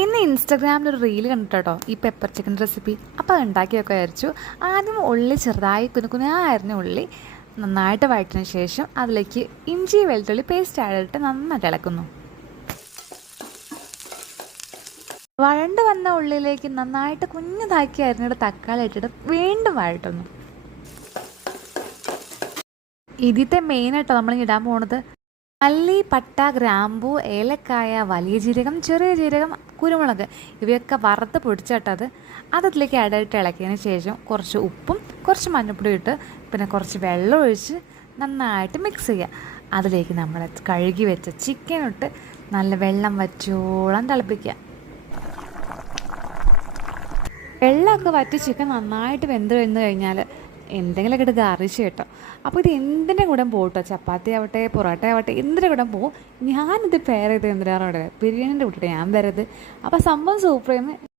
ഇന്ന് ഇൻസ്റ്റാഗ്രാമിലൊരു റീൽ കണ്ടിട്ടോ ഈ പെപ്പർ ചിക്കൻ റെസിപ്പി. അപ്പോൾ അത് ഉണ്ടാക്കിയൊക്കെ വിചാരിച്ചു. ആദ്യം ഉള്ളി ചെറുതായി കുനുകുനായിരുന്ന ഉള്ളി നന്നായിട്ട് വഴറ്റിന് ശേഷം അതിലേക്ക് ഇഞ്ചി വെളുത്തുള്ളി പേസ്റ്റ് ആയിട്ട് നന്നായിട്ട് ഇളക്കുന്നു. വഴണ്ട് വന്ന ഉള്ളിലേക്ക് നന്നായിട്ട് കുഞ്ഞതാക്കി അരിഞ്ഞിട്ട് തക്കാളി ഇട്ടിട്ട് വീണ്ടും വഴറ്റുന്നു. ഇതിത്തെ മെയിനായിട്ടോ നമ്മൾ ഇടാൻ പോണത് മല്ലി, പട്ട, ഗ്രാമ്പൂ, ഏലക്കായ, വലിയ ജീരകം, ചെറിയ ജീരകം, കുരുമുളക് ഇവയൊക്കെ വറുത്ത് പൊടിച്ചിട്ടത് അതിലേക്ക് ഇടയിട്ട് ഇളക്കിയതിന് ശേഷം കുറച്ച് ഉപ്പും കുറച്ച് മഞ്ഞൾപ്പൊടി ഇട്ട് പിന്നെ കുറച്ച് വെള്ളം ഒഴിച്ച് നന്നായിട്ട് മിക്സ് ചെയ്യുക. അതിലേക്ക് നമ്മൾ കഴുകി വെച്ച ചിക്കൻ ഇട്ട് നല്ല വെള്ളം വച്ചോളം തിളപ്പിക്കുക. വെള്ളമൊക്കെ വറ്റി ചിക്കൻ നന്നായിട്ട് വെന്ത് കഴിഞ്ഞാൽ എന്തെങ്കിലുമൊക്കെ ഇട്ട് ഗാർണിഷ് കേട്ടോ. അപ്പോൾ ഇത് എന്തിൻ്റെ കൂടെ പോട്ടോ, ചപ്പാത്തി ആവട്ടെ പൊറോട്ട ആവട്ടെ എന്തിൻ്റെ കൂടെ പോകും. ഞാനിത് പെയർ ചെയ്ത് എന്തിനാണ് ബിരിയാണിൻ്റെ കൂട്ടിട്ട് ഞാൻ വരരുത്. അപ്പോൾ സംഭവം സൂപ്പർ ചെയ്യുന്നത്